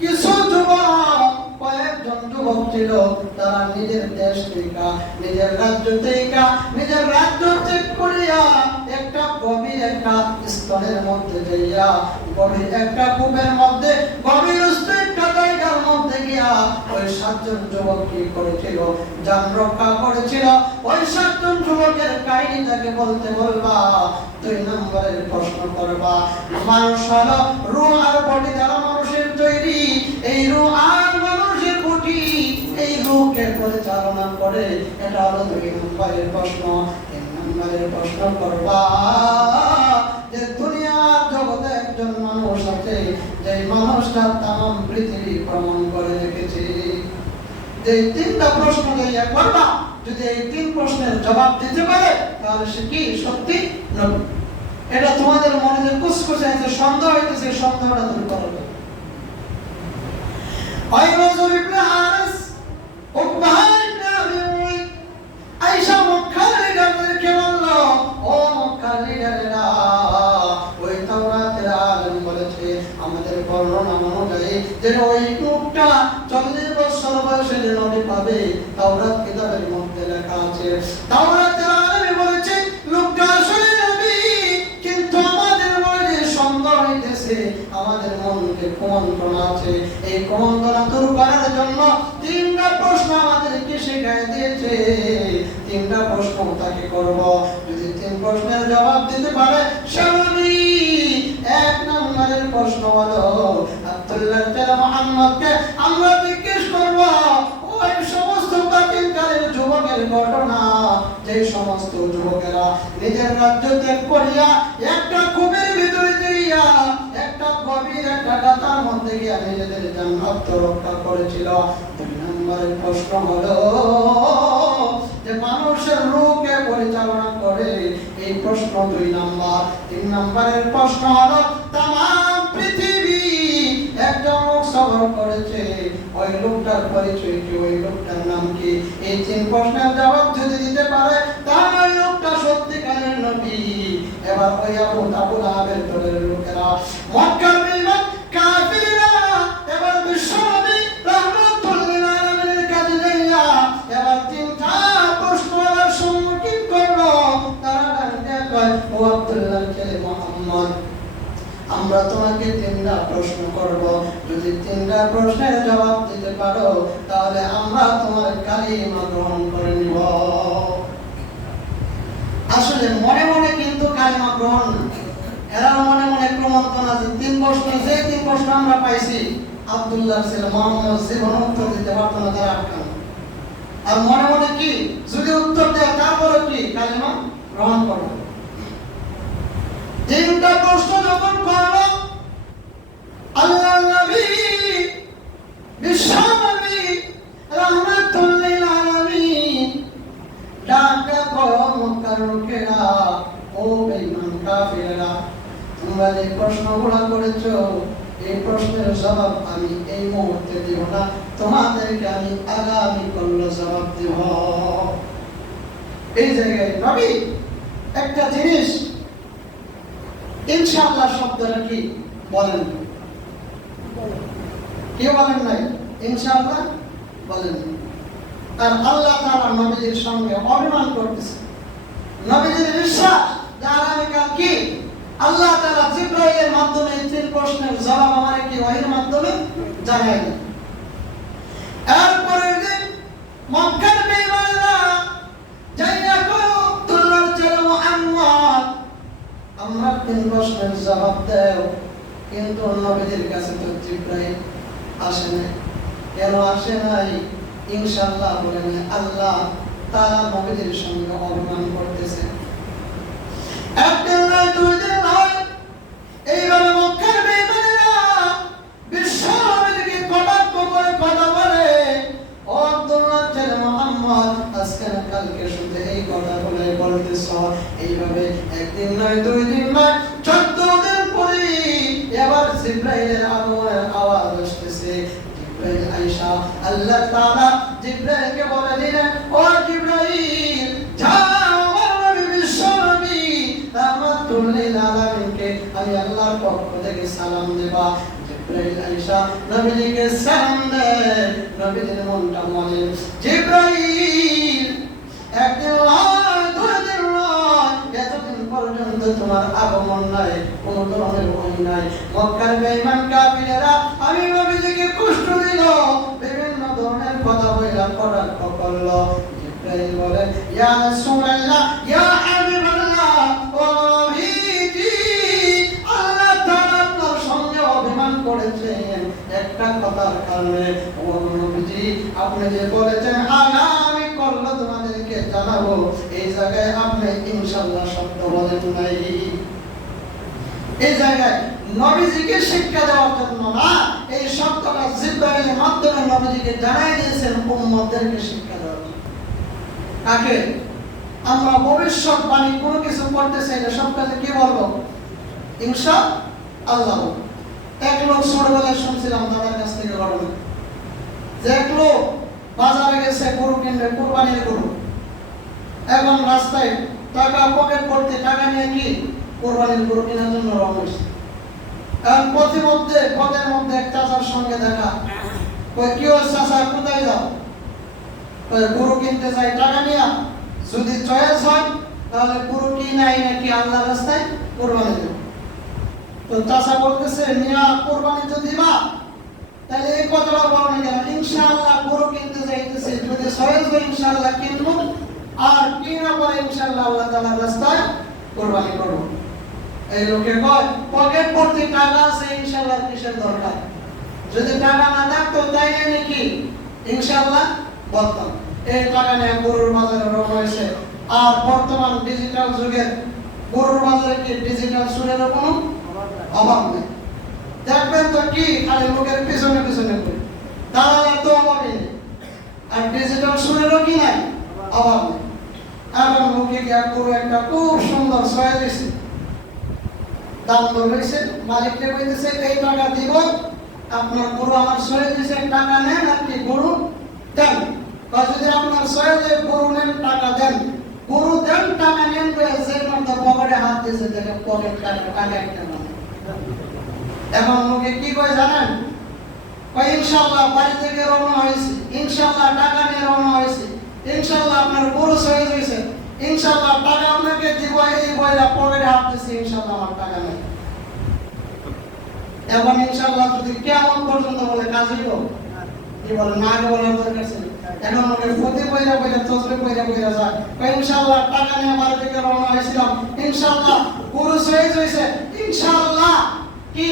কিছু যুবক, কয়েকজন যুবক ছিল, তারা নিজের দেশ থেকে, নিজের রাজ্য থেকে, নিজের রাজ্য ত্যাগ করিয়া একটা গভীর একটা স্থলের মধ্যে যাইয়া, গভীর একটা কূপের মধ্যে, গভীর একটা জায়গার মধ্যে গিয়া ওই 7 জন যুবক কি করেছিল? জান রক্ষা করেছিল। ওই 7 জন যুবকের কাহিনী তাকে বলতে বলবা। 2 নম্বরের প্রশ্ন করবা, মানুষ হলো রূহ আর বডি দ্বারা মানুষের তৈরি, এই রূহ আর মানুষের বডি, এই রূহকে পরিচালনা করে, এটা হলো 2 নম্বরের প্রশ্ন। 3 নম্বরের প্রশ্ন করবা যে দুনিয়ার জগতে একজন মানুষ আছে, যে মানুষটা তাম পৃথিবী ভ্রমণ করে রেখেছে। যে 3টা প্রশ্ন দিয়া করবা, যদি এই 3 প্রশ্নের জবাব দিতে পারে তাহলে সে কি সত্যি নবী। এটা তোমাদের মনে যে কুসকুসে আছে, সন্দেহ হইতেছে, সন্দেহটা দূর করবে। নজর ইবনে হারিস, উকবা ইবনে আবি মুঈত, আয়েশা মক্কার লিডারদেরকে বলল, ও মক্কার লিডারেরা, ওই তাওরাতের আলেম বলেছে আমাদের বর্ণনা অনুযায়ী যে ওই লোকটা 40 বছর বয়সে যে নবী পাবে, তাওরাত কিতাবের মধ্যে লেখা আছে। তাওরাতের আলেম বলেছে লোকটা আসলে নবী, কিন্তু আমাদের মনে সন্দেহ হইতেছে, আমাদের মনে কুমন্ত্রণা আছে। এই কুমন্ত্রণা দূর করার জন্য 3টা প্রশ্ন আমাদেরকে শিখিয়ে দিয়েছে। 3টা প্রশ্ন তাকে করব, যদি 3 প্রশ্নের জবাব দিতে পারে সে নবী। 1 নম্বরের প্রশ্ন হলো, আব্দুল্লাহ ছেলে মুহাম্মদকে আমরা জিজ্ঞেস করব ওই সমস্ত প্রাচীনকালের যুবকের ঘটনা, যে সমস্ত যুবকেরা নিজের রাজ্য ত্যাগ করিয়া একটা কূপের ভিতরে যাইয়া একটা গভীর একটা গাতার মধ্যে গিয়া নিজেদের জান আত্মরক্ষা করেছিল। 2 নম্বরের প্রশ্ন হলো যে মানুষের রূহকে পরিচালনা করে, এই প্রশ্ন 2 নম্বর। 3 নম্বরের প্রশ্ন হলো তাম পৃথিবী একজন লোক সফর করেছে, ওই লোকটার পরিচয় কি, ওই লোকটার নাম কি? এই 3 প্রশ্নের জবাব যদি দিতে পারে তাহলে ওই লোকটা সত্যিকারের নবী। এবার ওই আবু লাহাবের দলের লোকেরা, মক্কার বেঈমান কাফিররা এবার বিশ্বনবী রাহমাতুল লিল আলামিনের কাছে যাইয়া এবার 3টা প্রশ্নের সম্মুখীন করলো। তারা ডাকতে কয়, ও আব্দুল্লাহ ছেলে মুহাম্মদ, আমরা তোমাকে 3টা প্রশ্ন করব, যদি 3টা প্রশ্নের জবাব দিতে পারো তাহলে আমরা তোমার কালিমা গ্রহণ করে নিব। আসলে মনে মনে কিন্তু কালিমা গ্রহণ না, এরা মনে মনে প্রমন্ত্রণ আছে। 3 প্রশ্ন, যে 3 প্রশ্ন আমরা পাইছি আব্দুল্লাহ ছেলে মোহাম্মদ জীবন উত্তর দিতে পারতো না, তারা আটকানো। আর মনে মনে কি যদি উত্তর দেয় তারপরে কি কালিমা গ্রহণ করবে। তিনটা প্রশ্ন যখন করলো আল্লাহ নবী বিশ্ব নবী রাহমাতুল লিল আলামিন ডাকা মক্কার লোকেরা, ও বেঈমান কাফিররা, তোমরা যে প্রশ্নগুলো করেছো এই প্রশ্নের জবাব আমি এই মুহূর্তে দিব না, তোমাদেরকে আমি আগামী কাল জবাব দেব। এই জায়গায় নবী একটা জিনিস ইনশাআল্লাহ শব্দটা কি বলেন, কি বলেন নাই? ইনশাআল্লাহ বলেন। আর আল্লাহ তাআলা নবীর সঙ্গে অভিমান করতেছে। নবীর বিশ্বাস যে আগামীকাল কি আল্লাহ তাআলা জিবরাইলের মাধ্যমে এই তিন প্রশ্নের জবাব আমারে কি ওহীর মাধ্যমে জানায় দেন। এরপরের দিন মক্কার বেঈমানরা যাইয়া কয় আব্দুল্লাহর ছেলে মুহাম্মদ আমরা তিন প্রশ্নের জবাব দাও, কিন্তু নবীর কাছে তো জিবরাইল আসে নাই। কেন আসে নাই? ইনশাআল্লাহ বলেন আল্লাহ তাআলা নবীর সঙ্গে অভিমান করতেছে। একদিন নয়, দুই দিন নয়, এইভাবে মক্কার বেঈমানেরা বিশ্ব নবীকে কটাক্ষ করে কথা বলে, ও আব্দুল্লাহ ছেলে মুহাম্মদ আজকে না কালকে শুধু এই কথাগুলো বলতেছ। এইভাবে একদিন নয়, দুই দিন নয়, 14 দিন পরে এবার জিবরাইলের আগমনের আওয়াজ আসতেছে। জিবরাইল আয়েশা আল্লাহ তাআলা জিবরাইলকে বলে দিলেন, ও জিবরাইল যাও নবী বিশ্ব নবী রাহমাতুল লিল আলামিনকে আমি আল্লাহর পক্ষ থেকে সালাম দেবা। জিবরাইল আয়েশা নবীকে সালাম দেয়। নবীর মনটা বলে জিবরাইল একদিন নয়, দুই দিন নয়, এতদিন পর্যন্ত তোমার আগমন নাই, কোন ধরনের ভয় নাই। মক্কার বেঈমান কাফিরেরা আমি নবীকে কষ্ট দিল, বিভিন্ন ধরনের কথা বইলা কটাক্ষ করলো। জিবরাইল বলে ইয়া রাসূলুল্লাহ ইয়া হাবিবাল্লাহ, ও নবীজি আল্লাহ তাআলা আপনার সঙ্গে অভিমান করেছেন একটা কথার কারণে। ও নবীজি আপনি যে বলেছেন আগামী কাল তোমাদেরকে জানাবো, এই জায়গায় আপনি ইনশাআল্লাহ শব্দ বলেন নাই। এই জায়গায় নবীজিকে শিক্ষা দেওয়ার জন্য না, এই শব্দটা জিবরাইলের মাধ্যমে নবীজিকে জানাই দিয়েছেন উম্মতদেরকে শিক্ষা দেওয়ার জন্য। কাকে? আমরা ভবিষ্যৎবাণী কোনো কিছু করতে চাইলে সব কাজে কি বলবো? ইনশাআল্লাহ। এক লোক ছোটবেলায় শুনছিলাম দাদার কাছ থেকে ঘটনা, যে এক লোক বাজারে গেছে গরু কিনবে, কুরবানির গরু। এখন রাস্তায় টাকা পকেট করতে টাকা নিয়ে কি কুরবানির গরু কেনার জন্য রওনা হয়েছে। এখন পথের মধ্যে এক চাচার সঙ্গে দেখা। কই কি হচ্ছে চাচা, কোথায় যাও? কই গরু কিনতে যাই টাকা নিয়ে। যদি চয়েস হয় তাহলে গরু কিনাই নাকি আল্লাহর রাস্তায় কুরবানি দেব। তো চাচা বলতেছে মিয়া কুরবানি তো দিবা, তাহলে এই কথাটা বলো না কেন? ইনশাআল্লাহ গরু কিনতে যাইতেছি, যদি চয়েস হয় ইনশাআল্লাহ কিনবো, আর কিনা পরে ইনশাআল্লাহ আল্লাহ তাআলার রাস্তায় কুরবানি করব। এই লোকে কয় পকেট ভর্তি টাকা আছে, ইনশাআল্লাহ কিসের দরকার? যদি টাকা না থাকতো তাইলে নাকি ইনশাআল্লাহ বলতাম। এই টাকা নিয়ে গরুর বাজারে রওনা হয়েছে। আর বর্তমান ডিজিটাল যুগে গরুর বাজারে কি ডিজিটাল সুরের কোনো অভাব নেই। দেখবেন তো কি খালি লোকের পিছনে পিছনে ঘুরে, দালালের তো অভাবই নেই। আর ডিজিটাল সুরেরও কি নাই, অভাব নেই। এখন লোকে গিয়া গরু একটা খুব সুন্দর ছয় দিয়েছে, দাম দর হয়েছে, মালিককে বলতেছে এই টাকা দিব, আপনার গরু আমার ছয় দিয়েছে, টাকা নেন আর কি গরু দেন। বা যদি আপনার ছয় দিয়ে গরু নেন টাকা দেন, গরু দেন টাকা নেন, যে মতো পকেটে হাত দিয়েছে দেখে পকেট টাকা একটা মানে। এখন লোকে কি কয় জানেন? ইনশাআল্লাহ বাড়ি থেকে রওনা হয়েছে, ইনশাআল্লাহ টাকা নিয়ে রওনা হয়েছে, ইনশাআল্লাহ আপনার গরু ছয় হয়েছে, ইনশাআল্লাহ টাকা আপনাকে দিব, এই বইলা পকেটে হাত দিয়েছে, ইনশাআল্লাহ আমার টাকা নেই। এখন ইনশাআল্লাহ যদি কেমন পর্যন্ত বলে কাজ হইব, কি বলে না আগে বলার দরকার ছিল। এখন ওকে প্রতি বইরা তসবে বইরা যায়, ইনশাআল্লাহ টাকা নিয়ে বাড়ি থেকে রওনা হয়েছিলাম, ইনশাআল্লাহ গরু ছয় হয়েছে, ইনশাআল্লাহ কি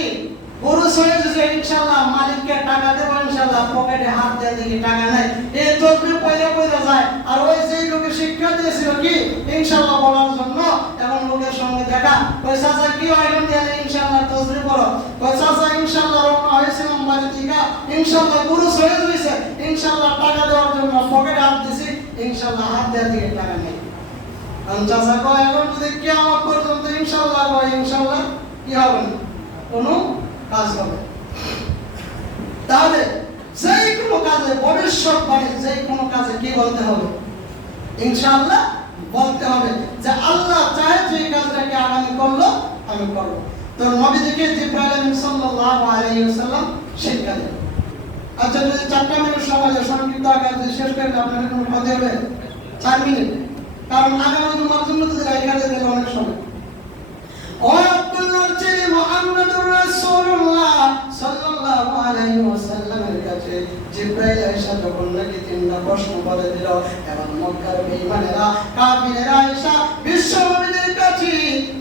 পুরুষ হয়ে যে ইনশাআল্লাহ মালিককে টাকা দেব ইনশাআল্লাহ, পকেটে হাত দিয়ে দেখি টাকা নাই, এই তসবিহ পয়লা পয়লা যায়। আর ওই যে লোকে শিক্ষা দিয়েছিল কি ইনশাআল্লাহ বলার জন্য, এবং লোকের সঙ্গে দেখা, ওই চাচা কি আইটেম দিলে ইনশাআল্লাহ তসবিহ পড়ো, ওই চাচা ইনশাআল্লাহ রওনা হয়েছিলাম বাড়ি থেকে, ইনশাআল্লাহ পুরুষ হয়ে যাইছে, ইনশাআল্লাহ টাকা দেওয়ার জন্য পকেটে হাত দিছি, ইনশাআল্লাহ হাত দিয়ে দিকে টাকা নেই। চাচা কয় এখন যদি কিয়ামত পর্যন্ত ইনশাআল্লাহ কয় ইনশাআল্লাহ কি হবে না, কোনো কাজ হবে। তাহলে যে কোনো কাজে, ভবিষ্যৎবাণী যে কোনো কাজে কি বলতে হবে? ইনশাআল্লাহ বলতে হবে, যে আল্লাহ চায় যে কাজটাকে আগামী করলো আমি করব। তো নবীজিকে জিবরাইল সাল্লাল্লাহু আলাইহি ওয়াসাল্লাম শিক্ষা দেন। আচ্ছা, যদি 4 মিনিট সময় সংক্ষিপ্ত আকারে শেষ করে আপনাদের কোনো কথা হবে 4 মিনিট, কারণ আগামী জুমার জন্য তো এখানে দিলে অনেক সময়। ও আব্দুল্লাহর ছেলে মুহাম্মদুর রাসূলুল্লাহ সাল্লাল্লাহু আলাইহি ওয়াসাল্লামের কাছে জিবরাইল আয়েশা যখন নাকি 3টা প্রশ্ন করে দিল, এবং মক্কার বেঈমানেরা কাফিরেরা আয়েশা বিশ্বনবীর কাছে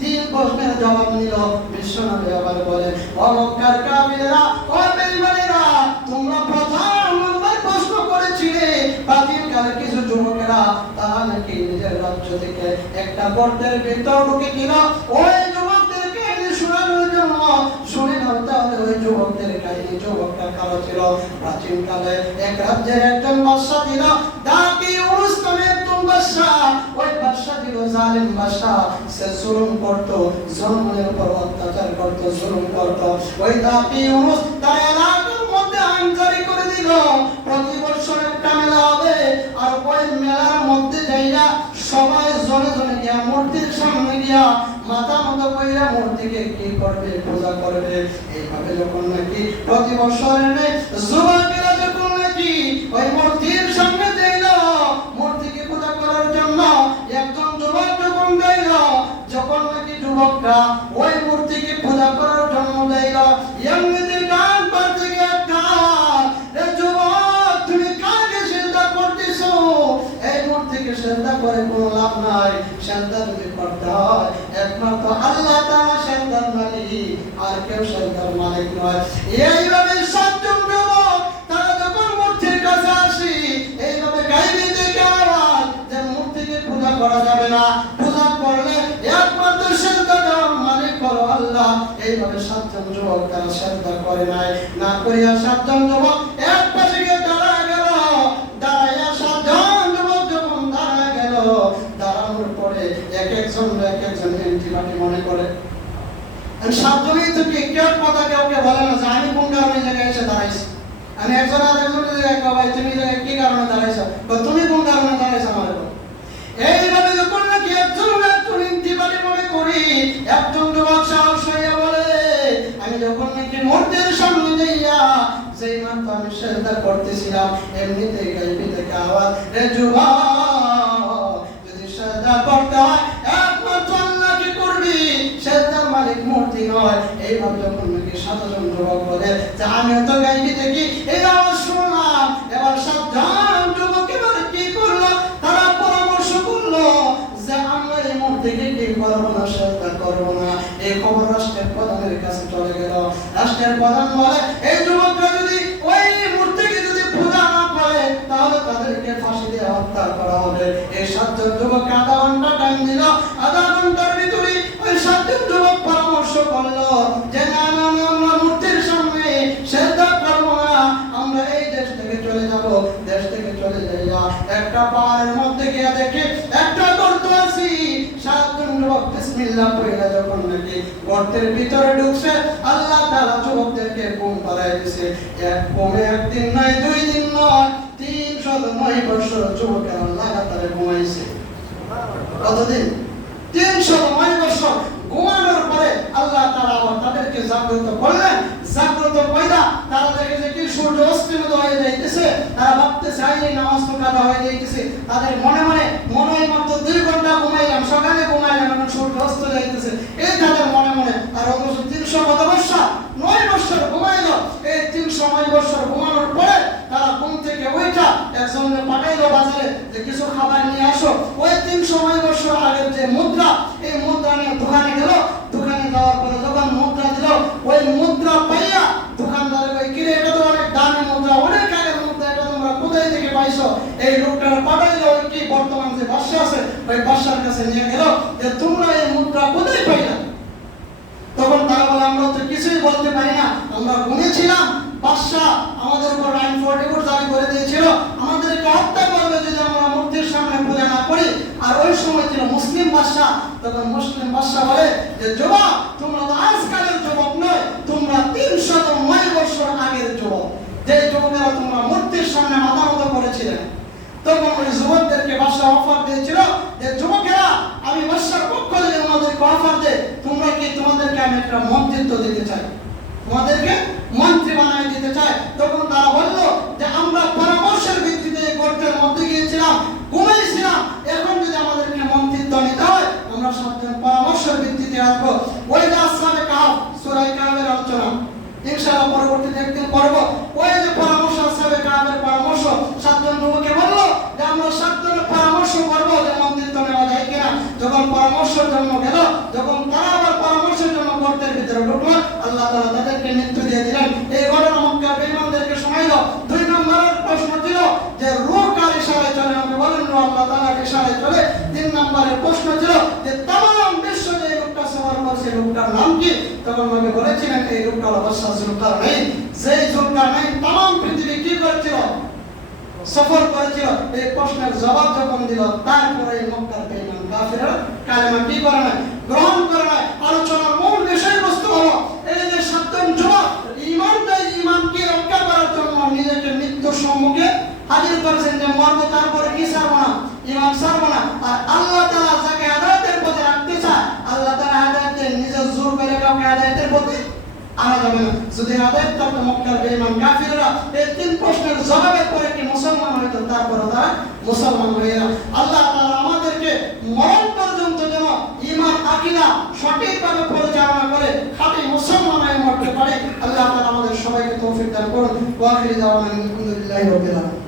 3 প্রশ্নের জবাব দিল। বিশ্বনবী আবার বলে, ও মক্কার কাফিরেরা, ও বেঈমানেরা, তোমরা প্রথম নম্বর প্রশ্ন করেছিলে প্রাচীনকালে কিছু যুবকেরা তারা নাকি নিজের রাজ্য থেকে একটা গর্তের ভিতর ঢুকে গেল, ওই যুবকদেরকে শোনানোর জন্য। শুনে নাও তাহলে ওই যুবকদের কাহিনী। যুবকটা কালো ছিল, প্রাচীনকালে এক রাজ্যের একজন বাদশা ছিল, দাকিউস নামে একজন বাদশা। ওই বাদশা ছিল জালিম বাদশা, সে জুলুম করত, জনগণের উপর অত্যাচার করত, জুলুম করত। ওই দাকিউস তার এলাকার মধ্যে আইন জারি করে দিল, প্রতি বছর একটা মেলা হবে, আর ওই মেলার মধ্যে যাইয়া সবাই জনে জনে গিয়া মূর্তির সামনে গিয়া মাথা মতো কইরা মূর্তিকে কি করবে, পূজা করবে। এইভাবে যখন নাকি প্রতি বছরের যুবকেরা যখন নাকি ওই মূর্তির সামনে যাইল মূর্তিকে পূজা করার জন্য, একজন যুবক যখন যাইল, যখন নাকি যুবকরা ওই মূর্তিকে পূজা করার জন্য যাইল, এমনিতে গান বাজতে গিয়ে একটা, এ যুবক তুমি কাকে সিজদা করতেছো? এই মূর্তিকে সিজদা করে কোনো লাভ নাই, সিজদা যদি করতে হয় একমাত্র আল্লাহ তাআলা সিজদার মালিক, আর কেউ সিজদার মালিক নয়। এইভাবে 7 জন যুবক তারা যখন মূর্তির কাছে আসি, এইভাবে গাইবে দেখে আওয়াজ যে মূর্তিকে পূজা করা যাবে না, পূজা করলে একমাত্র সিজদা দেওয়ার মালিক হলো আল্লাহ। এইভাবে 7 জন যুবক তারা সিজদা করে নাই, না করিয়া 7 জন যুবক এক পাশে গিয়ে দাঁড়ায় গেল। দাঁড়াইয়া 7 জন যুবক যখন দাঁড়ায় গেল, দাঁড়ানোর পরে এক একজন এন্টিবাটি মনে করে। 7 জনই তো কেউ কথা কাউকে বলে না যে আমি কোন কারণে জায়গায় এসে দাঁড়াইছি। আমি একজন আরেকজনের জায়গায় কই ভাই তুমি জায়গায় কি কারণে দাঁড়াইছো, বা তুমি কোন কারণে দাঁড়াইছো আমার। এইভাবে যখন নাকি একজন এন্টিবাটি মনে করি, একজন যুবক সাহস হইয়া বলে, আমি যখন নাকি মূর্তির সামনে যাইয়া যেই মাত্র আমি সিজদা করতেছিলাম, এমনিতেই গাইবি থেকে আওয়াজ, রে যুবক যদি সিজদা করতে হয় একমাত্র আল্লাহকে করবি, সিজদার মালিক মূর্তি নয়। এইভাবে যখন নাকি 7 জন যুবক বলে যে আমিও তো গাইবি দেখি, এই আওয়াজ শুনলাম। এবার 7 জন যুবক এবার কি করলো, তারা পরামর্শ করলো যে আমরা এই মূর্তিকে কি করবো না, সিজদা করবো না। এই খবর রাষ্ট্রের প্রধানের কাছে চলে গেল। রাষ্ট্রের প্রধান বলে, এই যুবকরা যদি ওই মূর্তিকে যদি পূজা না করে তাহলে তাদেরকে ফাঁসি দিয়ে হত্যা করা হবে। এই 7 জন যুবক আধা ঘন্টা টাইম দিল। আধা ঘন্টার ভিতরে ওই 7 জন যুবক পরামর্শ করলো যে না না না, আমরা মূর্তির সামনে সিজদা করবো না, আমরা এই দেশ থেকে চলে যাব। দেশ থেকে চলে যাইয়া একটা পাহাড়ের মধ্যে গিয়ে দেখে একটা গর্ত আছে। 7 জন যুবক বিসমিল্লাহ পড়ে যখন নাকি গর্তের ভিতরে ঢুকছে, আল্লাহ তাআলা যুবকদেরকে ঘুম পাড়ায় দিয়েছে। এক ঘুমে একদিন নয়, 2 দিন নয়, 309 বছর যুবকেরা লাগাতার ঘুমাইছে। কতদিন? 309 বছর ঘুমানোর পরে আল্লাহ তাআলা আবার তাদেরকে জাগ্রত করলেন। জাগ্রত কইরা তারা দেখে যে কি সূর্য অস্তিমিত হয়ে যাইতেছে, তারা ভাবতেছে এই নামাজ তো কাজা হয়ে যাইতেছে। তাদের মনে মনে মাত্র 2 ঘন্টা ঘুমাইলাম, সকালে ঘুমাইলাম, এখন সূর্য অস্ত যাইতেছে, এই তাদের মনে। আর অথচ 300 কত বছর 9 বছর ঘুমাইলো। এই 309 বছর ঘুমানোর পরে তারা ঘুম থেকে উঠা একজনকে পাঠাইলো বাজারে যে কিছু খাবার নিয়ে আসো। ওই 309 বছর আগের যে মুদ্রা, এই মুদ্রা নিয়ে দোকানে গেল। দোকানে যাওয়ার পরে যখন মুদ্রা দিল, ওই মুদ্রা পাইয়া পাইছো। এই লোকটার পাঠাইলো কি বর্তমান যে বাদশা আছে ওই বাদশার কাছে নিয়ে গেল যে তোমরা এই মুদ্রা কোথায় পাইলা? তখন তারা বলে আমরা তো কিছুই বলতে পারি না, আমরা গুনেছিলাম, বাদশা আমাদের উপর আইন 44 জারি করে দিয়েছিল, আমাদেরকে হত্যা করবে যদি আমরা মূর্তির সামনে পূজা না করি। আর ওই সময় ছিল মুসলিম বাদশা। তখন মুসলিম বাদশা বলে যে যুবক, তোমরা তো আজকালের যুবক নয়, তোমরা 309 বছর আগের যুবক, যে যুবকেরা তোমরা মূর্তির সামনে মাথা নত করেছিলেন। তখন ওই যুবকদেরকে বাদশা অফার দিয়েছিল যে যুবকেরা, আমি বাদশার পক্ষ থেকে তোমাদেরকে অফার দেই, তোমরা কি তোমাদেরকে আমি একটা মন্ত্রিত্ব দিতে চাই, তোমাদেরকে মন্ত্রী বানায় দিতে চাই। তখন তারা বলল যে আমরা পরামর্শের ভিত্তিতে গর্তের মধ্যে গিয়েছিলাম, ঘুমিয়েছিলাম, এখন যদি আমাদেরকে মন্ত্রিত্ব নিতে হয় আমরা সাতজন পরামর্শের ভিত্তিতে আসবো। ওই যে আসহাবে কাহফ, সূরা কাহফের আলোচনা ইনশাআল্লাহ পরবর্তীতে একদিন করব। ওই যে পরামর্শ, আসহাবে কাহফের পরামর্শ, সাতজন যুবককে বলল যে আমরা সাতজনের পরামর্শ করব যে মন্ত্রিত্ব নেওয়া যায় কিনা। যখন পরামর্শের জন্য গেল, যখন তারা আবার পরামর্শের জন্য গর্তের ভিতরে ঢুকলো, আল্লাহ তাআলা তাদেরকে মৃত্যু দিয়ে দিলেন। এই ঘটনা মক্কার বেঈমানদেরকে শোনাইল। 2 নম্বরের প্রশ্ন ছিল যে রূহ কার ইশারায় চলে, আমি বলেন আল্লাহ তাআলার ইশারায় চলে। 3 নম্বরের প্রশ্ন ছিল যে तमाम বিশ্ব যে লোকটা সফর করছে লোকটার নাম কি? তখন আমি বলেছিলেন এই লোকটা হলো বাদশা যুলকারনাইন। যেই যুলকারনাইন तमाम পৃথিবী কি করেছিল, সফর করেছিল। এই প্রশ্নের জবাব যখন দিল, তারপরে মক্কার বেঈমান কাফিররা কালেমা কি করে না, গ্রহণ করে না। আলোচনার মূল বিষয়বস্তু হলো এই যে সাতজন যুবক ঈমানকে রক্ষা করার জন্য নিজেকে মৃত্যুর সম্মুখে হাজির করেছেন যে মরবো, তারপরে কি ছাড়বো না, ঈমান ছাড়বো না। আর আল্লাহ তাআলা যাকে হেদায়েতের পথে রাখতে চায়, আল্লাহ তাআলা হেদায়েতে নিজে জোর করে কাউকে হেদায়েতের পথে আনা যাবে না। যদি হেদায়েত থাকতো মক্কার বেঈমান কাফিররা এই 3 প্রশ্নের জবাবের পরে কি মুসলমান হইতো, তারপরে তারা মুসলমান হয়ে না। আল্লাহ তাআলা আমাদেরকে মরণ পর্যন্ত যেন ঈমান আকীদা সঠিকভাবে পরিচালনা করে খাঁটি মুসলমান হয়ে মরতে পারে। আল্লাহ তাআলা আমাদের সবাইকে তৌফিক দান করুন। ওয়া আখিরু দাওয়ানা আলহামদুলিল্লাহি রাব্বিল আলামিন।